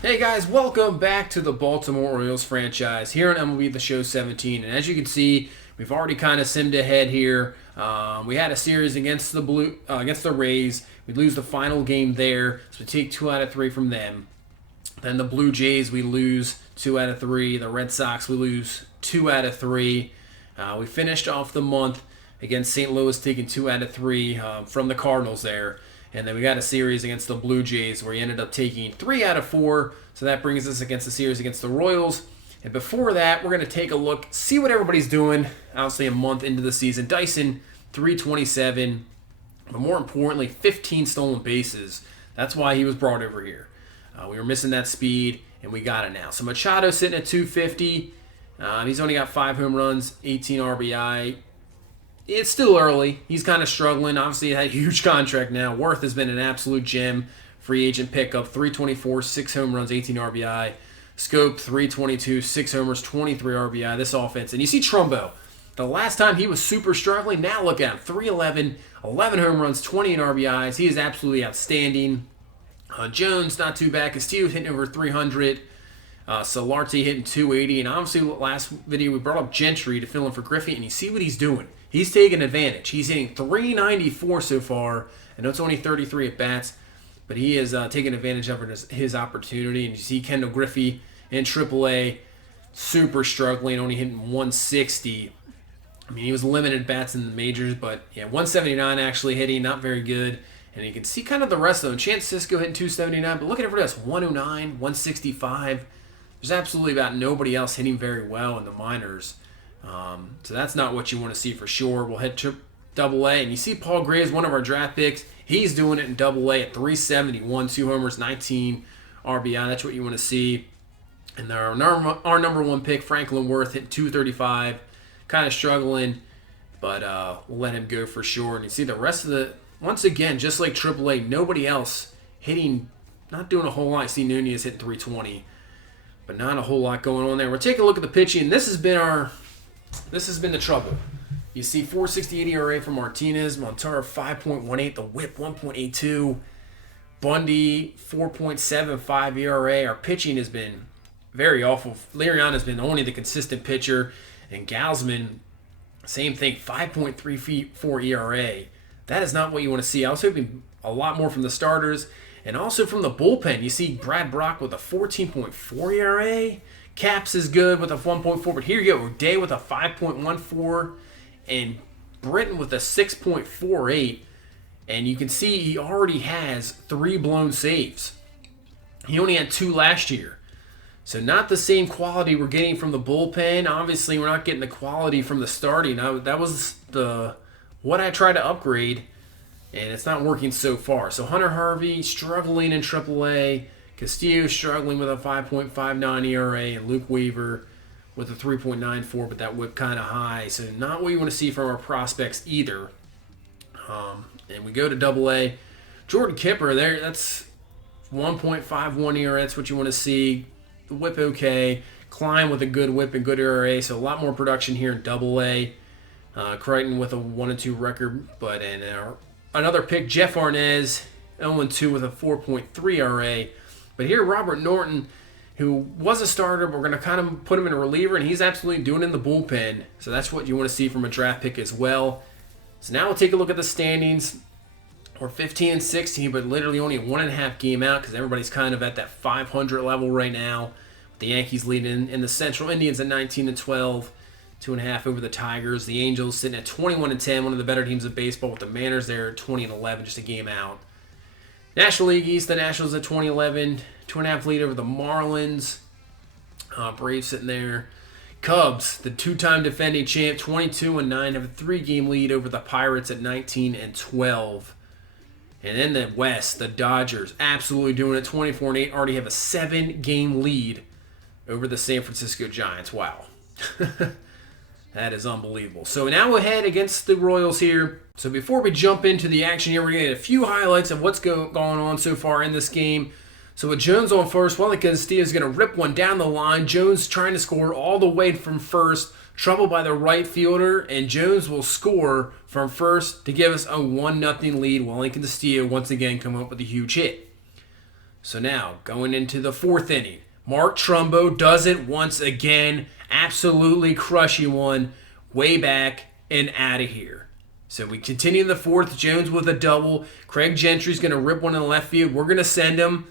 Hey guys, welcome back to the Baltimore Orioles franchise here on MLB The Show 17. And as you can see, we've already kind of simmed ahead here. We had a series against the Rays. We lose the final game there, so we take 2 out of 3 from them. Then the Blue Jays, we lose 2 out of 3. The Red Sox, we lose 2 out of 3. We finished off the month against St. Louis, taking 2 out of 3 from the Cardinals there. And then we got a series against the Blue Jays where he ended up taking 3 out of 4. So that brings us against the series against the Royals. And before that, we're going to take a look, see what everybody's doing. Obviously, a month into the season. Dyson, 327. But more importantly, 15 stolen bases. That's why he was brought over here. We were missing that speed, and we got it now. So Machado sitting at 250. He's only got 5 home runs, 18 RBI. It's still early. He's kind of struggling. Obviously, he had a huge contract now. Worth has been an absolute gem. Free agent pickup, 324, 6 home runs, 18 RBI. Scope, 322, 6 homers, 23 RBI. This offense. And you see Trumbo. The last time he was super struggling, now look at him. 311, 11 home runs, 28 RBIs. He is absolutely outstanding. Jones, not too bad. Castillo hitting over 300. Solarte hitting 280. And obviously, last video we brought up Gentry to fill in for Griffey. And you see what he's doing. He's taking advantage. He's hitting 394 so far. I know it's only 33 at-bats, but he is taking advantage of his opportunity. And you see Kendall Griffey in AAA super struggling, only hitting 160. I mean, he was limited bats in the majors, but yeah, 179 actually hitting, not very good. And you can see kind of the rest of them. Chance Cisco hitting 279, but look at everybody else, 109, 165. There's absolutely about nobody else hitting very well in the minors. So that's not what you want to see for sure. We'll head to Double-A, and you see Paul Graves, one of our draft picks. He's doing it in Double-A at 371, 2 homers, 19 RBI. That's what you want to see. And our number one pick, Franklin Worth, hit 235, kind of struggling, but we'll let him go for sure. And you see the rest of the, once again, just like Triple-A, nobody else hitting, not doing a whole lot. I see Nunez hitting 320, but not a whole lot going on there. We'll take a look at the pitching, and this has been the trouble. You see 4.68 ERA for Martinez, Montara 5.18, the whip 1.82, Bundy 4.75 ERA. Our pitching has been very awful. Liriano has been only the consistent pitcher, and Gausman, same thing, 5.34 ERA. That is not what you want to see. I was hoping a lot more from the starters, and also from the bullpen. You see Brad Brock with a 14.4 ERA. Caps is good with a 1.4, but here you go. Day with a 5.14, and Britton with a 6.48. And you can see he already has 3 blown saves. He only had 2 last year. So not the same quality we're getting from the bullpen. Obviously, we're not getting the quality from the starting. That was what I tried to upgrade, and it's not working so far. So Hunter Harvey struggling in AAA. Castillo struggling with a 5.59 ERA, and Luke Weaver with a 3.94, but that whip kind of high. So not what you want to see from our prospects either. And we go to Double-A. Jordan Kipper, there, that's 1.51 ERA. That's what you want to see. The whip okay. Klein with a good whip and good ERA, so a lot more production here in Double-A. Crichton with a 1-2 record, but another pick, Jeff Arnaz, 0-2 with a 4.3 ERA. But here, Robert Norton, who was a starter, but we're going to kind of put him in a reliever, and he's absolutely doing it in the bullpen. So that's what you want to see from a draft pick as well. So now we'll take a look at the standings. We're 15 and 16, but literally only 1.5 game out because everybody's kind of at that 500 level right now. The Yankees leading in the Central, Indians at 19 and 12, 2.5 over the Tigers. The Angels sitting at 21 and 10, one of the better teams of baseball, with the Mariners there at 20 and 11, just a game out. National League East, the Nationals at 2011, 2.5 lead over the Marlins. Braves sitting there. Cubs, the 2-time defending champ, 22 and 9, have a 3-game lead over the Pirates at 19 and 12. And in the West, the Dodgers absolutely doing it, 24 and 8, already have a 7-game lead over the San Francisco Giants. Wow. That is unbelievable. So now we'll head against the Royals here. So before we jump into the action here, we're going to get a few highlights of what's going on so far in this game. So with Jones on first, well, Castillo's going to rip one down the line. Jones trying to score all the way from first. Trouble by the right fielder, and Jones will score from first to give us a 1-0 lead while Castillo once again come up with a huge hit. So now, going into the 4th inning, Mark Trumbo does it once again, absolutely crushing one way back and out of here. So we continue in the 4th, Jones with a double. Craig Gentry's going to rip one in the left field. We're going to send him,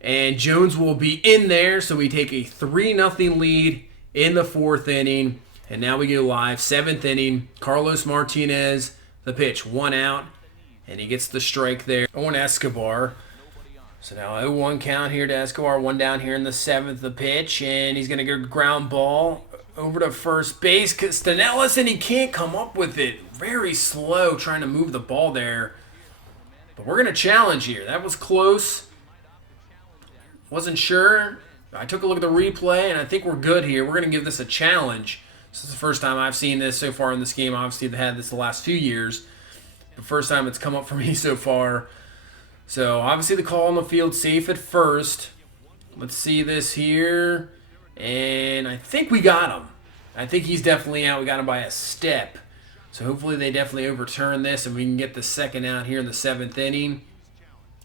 and Jones will be in there, so we take a 3-0 lead in the 4th inning. And now we go live, 7th inning. Carlos Martinez, the pitch, 1 out, and he gets the strike there on Escobar. So now 0-1 count here to Escobar, 1 down here in the 7th, the pitch, and he's going to go ground ball over to first base. Stanellis, and he can't come up with it. Very slow trying to move the ball there. But we're going to challenge here. That was close. Wasn't sure. I took a look at the replay, and I think we're good here. We're going to give this a challenge. This is the first time I've seen this so far in this game. Obviously, they've had this the last few years. The first time it's come up for me so far. So, obviously, the call on the field safe at first. Let's see this here. And I think we got him. I think he's definitely out. We got him by a step. So, hopefully, they definitely overturn this and we can get the second out here in the 7th inning.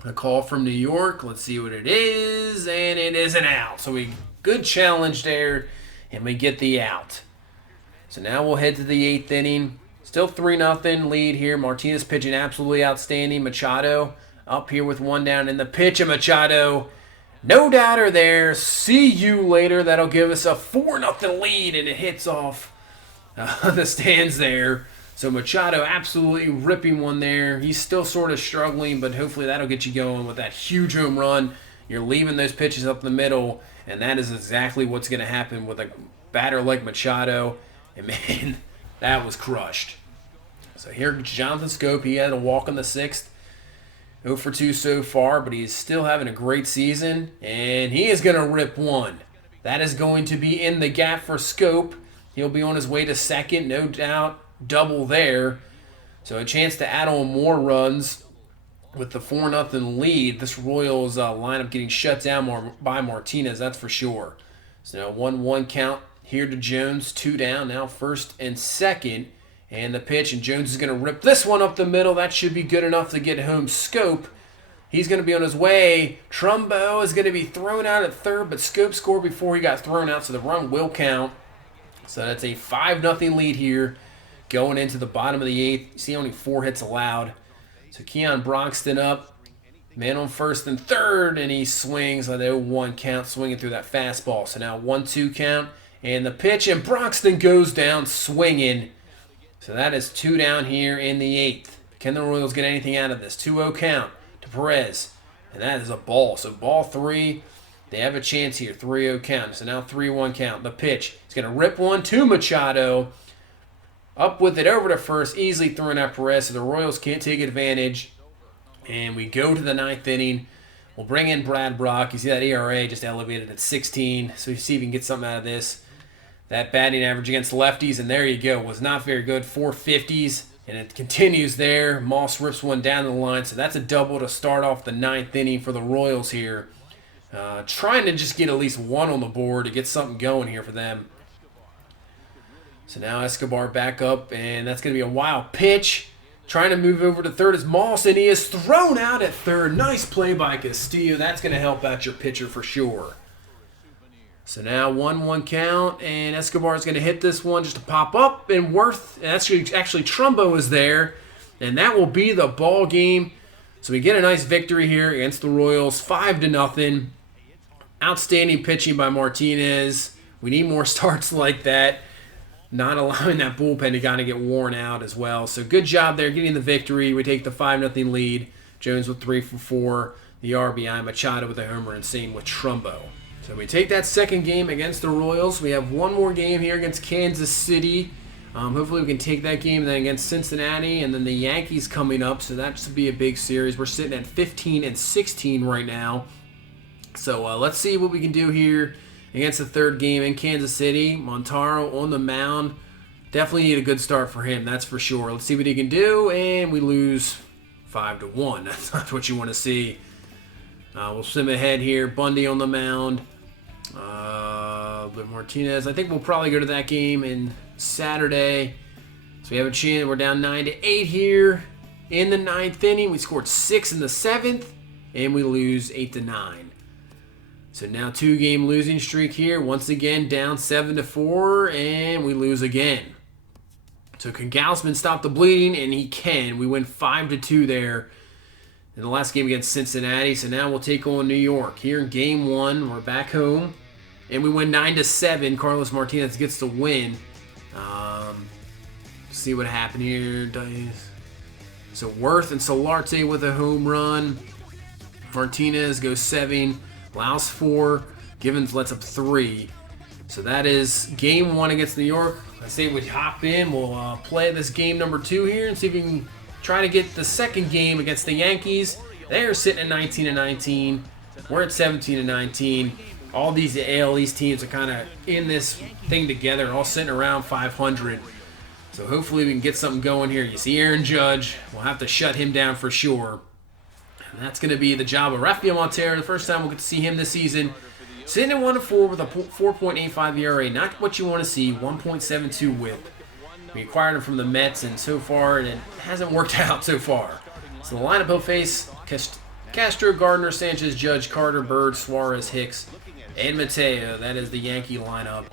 A call from New York. Let's see what it is. And it is an out. So, good challenge there. And we get the out. So, now we'll head to the 8th inning. Still 3-0 lead here. Martinez pitching absolutely outstanding. Machado up here with 1 down in the pitch, and Machado, no doubter there. See you later. That'll give us a 4-0 lead, and it hits off the stands there. So Machado absolutely ripping one there. He's still sort of struggling, but hopefully that'll get you going with that huge home run. You're leaving those pitches up the middle, and that is exactly what's going to happen with a batter like Machado. And man, that was crushed. So here, Jonathan Scope, he had a walk in the 6th. 0 for 2 so far, but he's still having a great season, and he is going to rip one. That is going to be in the gap for Scope. He'll be on his way to second, no doubt. Double there. So a chance to add on more runs with the 4-0 lead. This Royals lineup getting shut down by Martinez, that's for sure. So now 1-1 count here to Jones, 2 down, now 1st and 2nd. And the pitch, and Jones is going to rip this one up the middle. That should be good enough to get home Scope. He's going to be on his way. Trumbo is going to be thrown out at 3rd, but Scope scored before he got thrown out, so the run will count. So that's a 5-0 lead here going into the bottom of the 8th. You see only 4 hits allowed. So Keon Broxton up. Man on 1st and 3rd, and he swings on the 0-1 count, swinging through that fastball. So now 1-2 count, and the pitch, and Broxton goes down swinging. So that is 2 down here in the 8th. Can the Royals get anything out of this? 2-0 count to Perez. And that is a ball. So ball 3. They have a chance here. 3-0 count. So now 3-1 count. The pitch. He's going to rip one to Machado. Up with it over to first. Easily throwing out Perez. So the Royals can't take advantage. And we go to the 9th inning. We'll bring in Brad Brock. You see that ERA just elevated at 16. So you see if you can get something out of this. That batting average against lefties, and there you go, was not very good. 450s, and it continues there. Moss rips one down the line, so that's a double to start off the 9th inning for the Royals here. Trying to just get at least 1 on the board to get something going here for them. So now Escobar back up, and that's going to be a wild pitch. Trying to move over to 3rd is Moss, and he is thrown out at 3rd. Nice play by Castillo. That's going to help out your pitcher for sure. So now 1-1 count, and Escobar is going to hit this one just to pop up, and actually Trumbo is there, and that will be the ball game. So we get a nice victory here against the Royals, 5-0. Outstanding pitching by Martinez. We need more starts like that, not allowing that bullpen to kind of get worn out as well. So good job there getting the victory. We take the 5-0 lead. Jones with 3 for 4, the RBI, Machado with a homer, and same with Trumbo. So we take that second game against the Royals. We have one more game here against Kansas City. Hopefully we can take that game then against Cincinnati, and then the Yankees coming up. So that should be a big series. We're sitting at 15-16 right now. So let's see what we can do here against the third game in Kansas City. Montaro on the mound. Definitely need a good start for him, that's for sure. Let's see what he can do, and we lose 5-1. That's not what you want to see. We'll swim ahead here. Bundy on the mound. Martinez. I think we'll probably go to that game in Saturday. So we have a chance. We're down 9-8 here in the 9th inning. We scored 6 in the 7th. and we lose 8-9. So now 2-game losing streak here. Once again, down 7-4, and we lose again. So can Gausman stop the bleeding? And he can. We win 5-2 there in the last game against Cincinnati. So now we'll take on New York. Here in game 1, we're back home, and we win 9-7. Carlos Martinez gets the win. See what happened here. So Worth and Solarte with a home run. Martinez goes 7, Laus 4, Givens lets up 3. So that is game 1 against New York. I say we hop in. We'll play this game number 2 here and see if we can try to get the second game against the Yankees. They're sitting at 19-19. We're at 17-19. All these AL East teams are kind of in this thing together, all sitting around 500. So hopefully we can get something going here. You see Aaron Judge. We'll have to shut him down for sure. And that's going to be the job of Rafael Montero. The first time we'll get to see him this season. Sitting at 1-4 with a 4.85 ERA. Not what you want to see. 1.72 whip. We acquired him from the Mets, and so far it hasn't worked out so far. So the lineup will face Castro, Gardner, Sanchez, Judge, Carter, Bird, Suarez, Hicks, and Mateo. That is the Yankee lineup.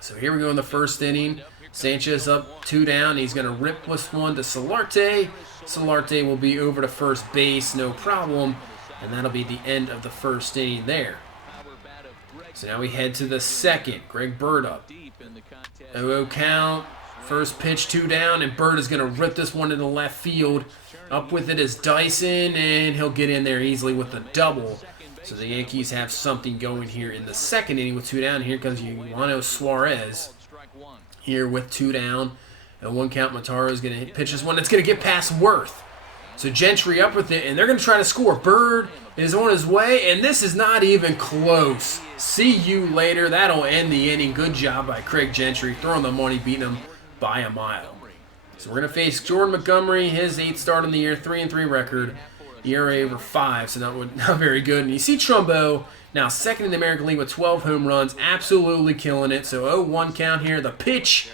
So here we go in the first inning. Sanchez up 2 down. He's going to rip this one to Solarte. Solarte will be over to first base, no problem. And that'll be the end of the first inning there. So now we head to the second. Greg Bird up. 0-0 count. First pitch 2 down, and Bird is going to rip this one into left field. Up with it is Dyson, and he'll get in there easily with the double. So the Yankees have something going here in the second inning with 2 down. Here comes Yuliano Suarez. Here with 2 down. And 1 count, Mataro is going to pitch this one. It's going to get past Worth. So Gentry up with it, and they're going to try to score. Bird is on his way, and this is not even close. See you later. That'll end the inning. Good job by Craig Gentry, throwing the money, beating him by a mile. So we're going to face Jordan Montgomery, his 8th start in the year, 3-3 record. ERA over 5, so not very good. And you see Trumbo now second in the American League with 12 home runs, absolutely killing it. So 0-1 count here. The pitch,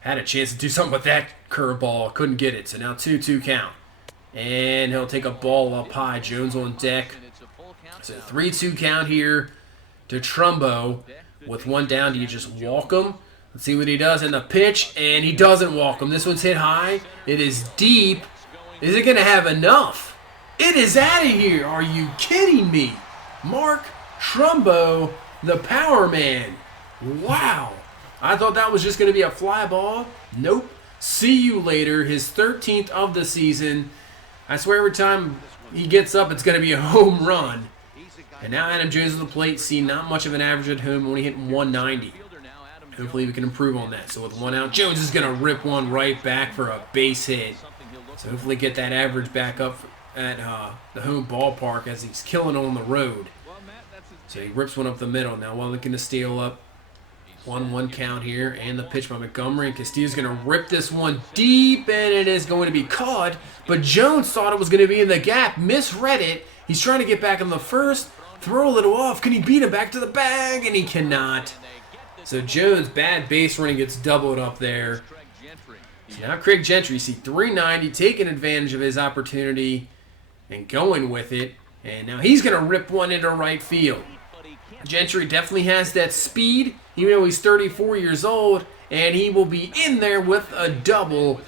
had a chance to do something with that curveball, couldn't get it. So now 2-2 count. And he'll take a ball up high. Jones on deck. So 3-2 count here to Trumbo. With 1 down, do you just walk him? Let's see what he does in the pitch, and he doesn't walk him. This one's hit high. It is deep. Is it going to have enough? It is out of here. Are you kidding me? Mark Trumbo, the power man. Wow. I thought that was just going to be a fly ball. Nope. See you later. His 13th of the season. I swear every time he gets up, it's going to be a home run. And now Adam Jones on the plate. See, not much of an average at home. Only hitting 190. Hopefully we can improve on that. So with 1 out, Jones is going to rip one right back for a base hit. So hopefully get that average back up at the home ballpark as he's killing on the road. So he rips one up the middle. Now while looking to steal up. 1-1 count here. And the pitch by Montgomery. And Castillo's going to rip this one deep. And it is going to be caught. But Jones thought it was going to be in the gap. Misread it. He's trying to get back on the first. Throw a little off. Can he beat him back to the bag? And he cannot. So Jones, bad base running, gets doubled up there. So now Craig Gentry, see 390, taking advantage of his opportunity and going with it. And now he's going to rip one into right field. Gentry definitely has that speed, even though he's 34 years old, and he will be in there with a double.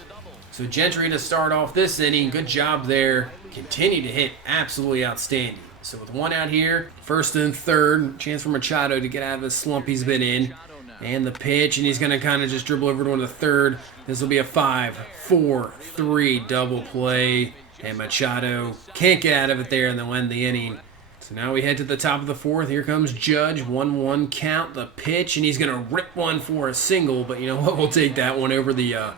So Gentry to start off this inning, good job there. Continue to hit absolutely outstanding. So with 1 out here, first and third, chance for Machado to get out of the slump he's been in. And the pitch, and he's going to kind of just dribble over to the third. This will be a 5-4-3 double play. And Machado can't get out of it there, and they'll end the inning. So now we head to the top of the 4th. Here comes Judge, 1-1 count, the pitch, and he's going to rip one for a single. But you know what? We'll take that one over the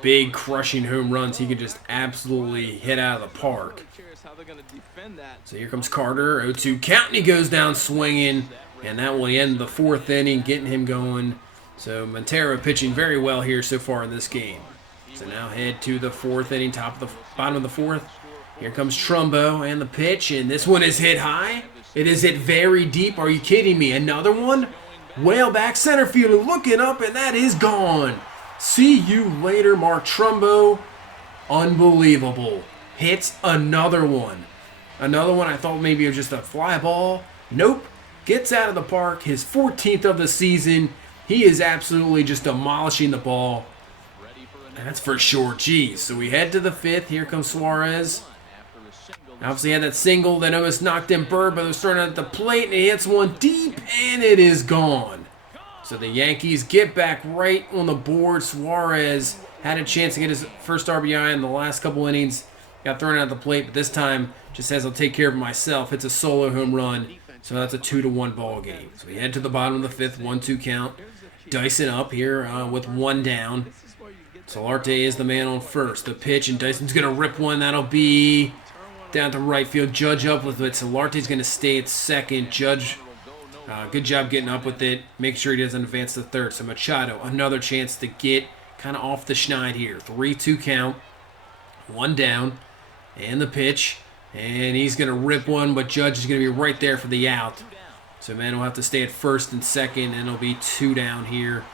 big crushing home runs he can just absolutely hit out of the park. So here comes Carter, 0-2 count, and he goes down swinging. And that will end the 4th inning, getting him going. So Montero pitching very well here so far in this game. So now head to the 4th inning, bottom of the 4th. Here comes Trumbo and the pitch, and this one is hit high. It is hit very deep. Are you kidding me? Another one? Well back center field, looking up, and that is gone. See you later, Mark Trumbo. Unbelievable. hits another one. Another one I thought maybe it was just a fly ball. Nope. Gets out of the park. His 14th of the season. He is absolutely just demolishing the ball. That's for sure. Geez. So we head to the 5th. Here comes Suarez. Obviously had that single that almost knocked in Bird, but it was thrown at the plate, and he hits one deep, and it is gone. So the Yankees get back right on the board. Suarez had a chance to get his first RBI in the last couple innings. Got thrown at the plate, but this time just says I'll take care of it myself. It's a solo home run, so that's a 2-1 ball game. So we head to the bottom of the 5th, 1-2 count. Dyson up here with one down. Solarte is the man on first. The pitch, and Dyson's going to rip one. That'll be down to right field. Judge up with it. Solarte's going to stay at second. Judge, good job getting up with it. Make sure he doesn't advance to third. So Machado, another chance to get kind of off the schneid here. 3-2 count. One down. And the pitch. And he's going to rip one, but Judge is going to be right there for the out. So man will have to stay at first and second, and it'll be 2 down here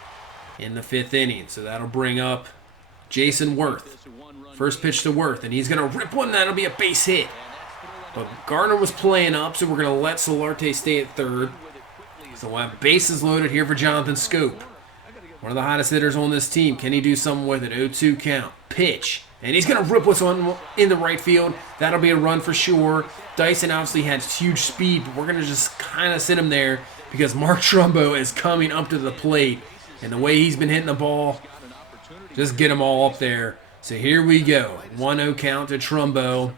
in the 5th inning. So that'll bring up Jason Worth. First pitch to Worth, and he's going to rip one. That'll be a base hit. But Gardner was playing up, so we're going to let Solarte stay at third. So we'll have bases loaded here for Jonathan Scope. One of the hottest hitters on this team. Can he do something with it? 0-2 count. Pitch. And he's going to rip what's on in the right field. That'll be a run for sure. Dyson obviously has huge speed, but we're going to just kind of sit him there because Mark Trumbo is coming up to the plate. And the way he's been hitting the ball, just get them all up there. So here we go. 1-0 count to Trumbo.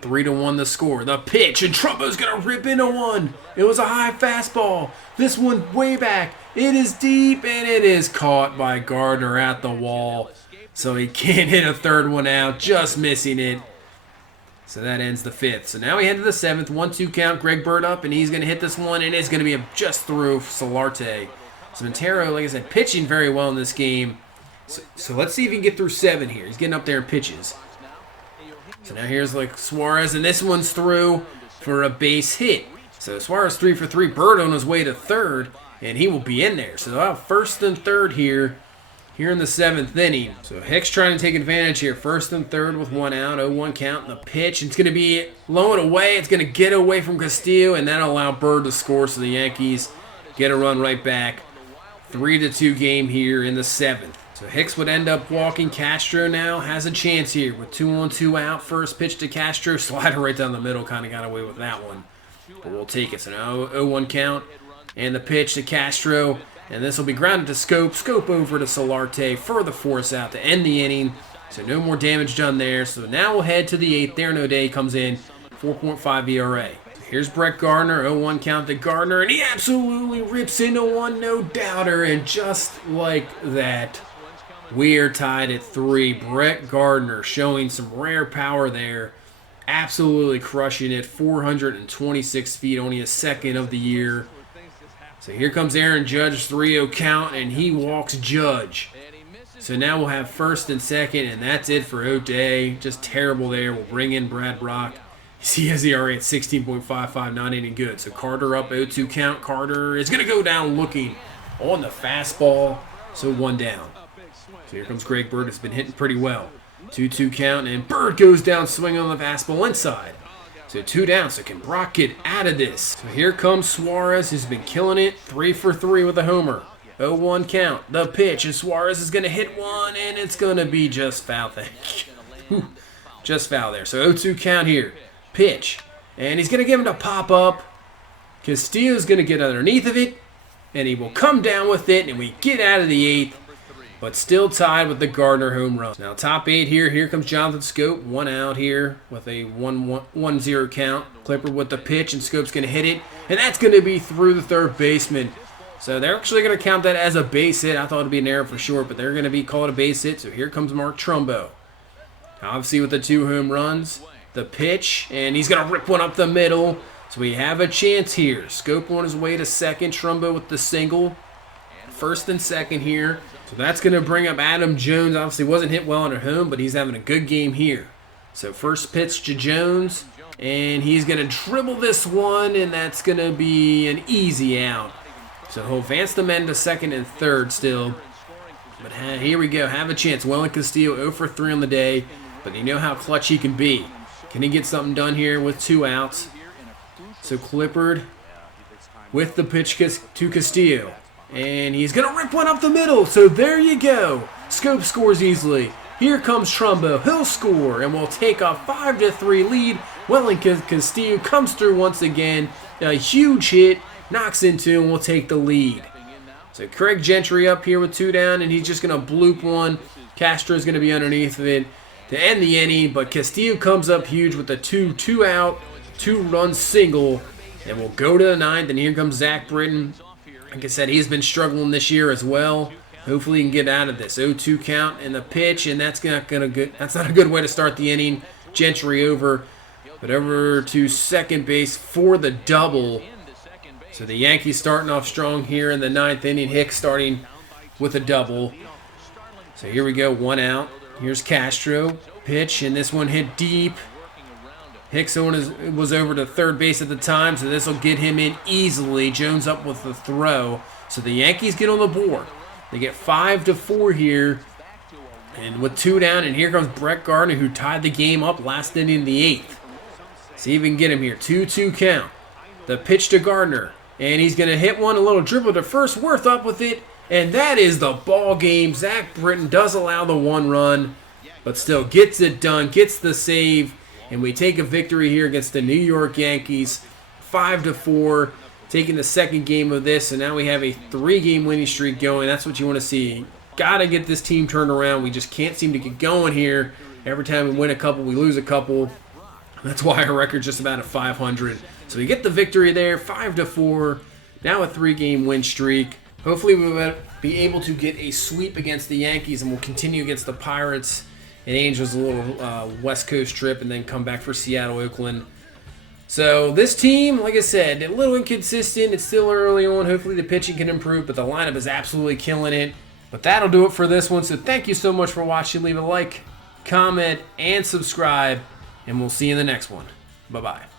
3-1 the score. The pitch, and Trumbo's going to rip into one. It was a high fastball. This one way back. It is deep, and it is caught by Gardner at the wall. So he can't hit a third one out, just missing it. So that ends the 5th. So now we head to the 7th. 1-2 count. Greg Bird up, and he's going to hit this one, and it's going to be just through Solarte. So Montero, like I said, pitching very well in this game. So let's see if he can get through 7 here. He's getting up there in pitches. So now here's like Suarez, and this one's through for a base hit. So Suarez 3 for 3. Bird on his way to third, and he will be in there. So they'll have first and third here in the 7th inning. So Hicks trying to take advantage here. First and third with one out. 0-1 count. And the pitch. It's going to be low and away. It's going to get away from Castillo, and that'll allow Bird to score. So the Yankees get a run right back. 3-2 game here in the 7th. So Hicks would end up walking. Castro now has a chance here with 2-on-2 out. First pitch to Castro. Slider right down the middle. Kind of got away with that one. But we'll take it. So now 0-1 count. And the pitch to Castro. And this will be grounded to Scope. Scope over to Solarte for the force out to end the inning. So no more damage done there. So now we'll head to the 8th. There no day comes in. 4.5 ERA. So here's Brett Gardner. 0-1 count to Gardner. And he absolutely rips into one. No doubter. And just like that, we are tied at 3. Brett Gardner showing some rare power there. Absolutely crushing it. 426 feet. Only a second of the year. So here comes Aaron Judge, 3-0 count, and he walks Judge. So now we'll have first and second, and that's it for O'Day. Just terrible there. We'll bring in Brad Brock. He has ERA at 16.55, not any good. So Carter up, 0-2 count. Carter is going to go down looking on the fastball. So one down. So here comes Greg Bird. It's been hitting pretty well. 2-2 count, and Bird goes down swinging on the fastball inside. So 2 down, so can Brock get out of this? So here comes Suarez, who's been killing it. 3 for 3 with a homer. 0-1 count, the pitch, and Suarez is going to hit one, and it's going to be just foul. Just foul there. So 0-2 count here. Pitch, and he's going to give him a pop-up. Castillo's going to get underneath of it, and he will come down with it, and we get out of the 8th. But still tied with the Gardner home run. Now top 8 here. Here comes Jonathan Scope. 1 out here with a 1-0 count. Clipper with the pitch, and Scope's going to hit it. And that's going to be through the third baseman. So they're actually going to count that as a base hit. I thought it would be an error for sure, but they're going to be called a base hit. So here comes Mark Trumbo. Obviously with the 2 home runs. The pitch, and he's going to rip one up the middle. So we have a chance here. Scope on his way to second. Trumbo with the single. First and second here. So that's going to bring up Adam Jones. Obviously wasn't hit well at home, but he's having a good game here. So first pitch to Jones, and he's going to dribble this one, and that's going to be an easy out. So he'll advance the men to second and third still. But here we go. Have a chance. Welling Castillo 0 for 3 on the day, but you know how clutch he can be. Can he get something done here with 2 outs? So Clippard with the pitch to Castillo. And he's going to rip one up the middle. So there you go. Scope scores easily. Here comes Trumbo. He'll score, and we'll take a 5-3 lead. Wellington Castillo comes through once again. A huge hit. Knocks into, and we'll take the lead. So Craig Gentry up here with 2 down, and he's just going to bloop one. Castro's going to be underneath of it to end the inning, but Castillo comes up huge with a 2-out, 2-run single, and we'll go to the 9th, and here comes Zach Britton. Like I said, he's been struggling this year as well. Hopefully he can get out of this 0-2 count in the pitch, and that's not a good way to start the inning. Gentry over, but over to second base for the double. So the Yankees starting off strong here in the 9th inning. Hicks starting with a double. So here we go, 1 out. Here's Castro, pitch, and this one hit deep. Hicks was over to third base at the time, so this will get him in easily. Jones up with the throw. So the Yankees get on the board. They get 5-4 here, and with 2 down, and here comes Brett Gardner, who tied the game up last inning in the 8th. See if we can get him here. 2-2 count. The pitch to Gardner, and he's going to hit one, a little dribble to first, Worth up with it, and that is the ball game. Zach Britton does allow the 1 run, but still gets it done, gets the save, and we take a victory here against the New York Yankees, 5-4, taking the second game of this, and now we have a 3-game winning streak going. That's what you want to see. Got to get this team turned around. We just can't seem to get going here. Every time we win a couple, we lose a couple. That's why our record's just about at 500. So we get the victory there, 5-4. Now a 3-game win streak. Hopefully we'll be able to get a sweep against the Yankees, and we'll continue against the Pirates and Angels, a little West Coast trip, and then come back for Seattle, Oakland. So this team, like I said, a little inconsistent. It's still early on. Hopefully the pitching can improve, but the lineup is absolutely killing it. But that'll do it for this one. So thank you so much for watching. Leave a like, comment, and subscribe, and we'll see you in the next one. Bye-bye.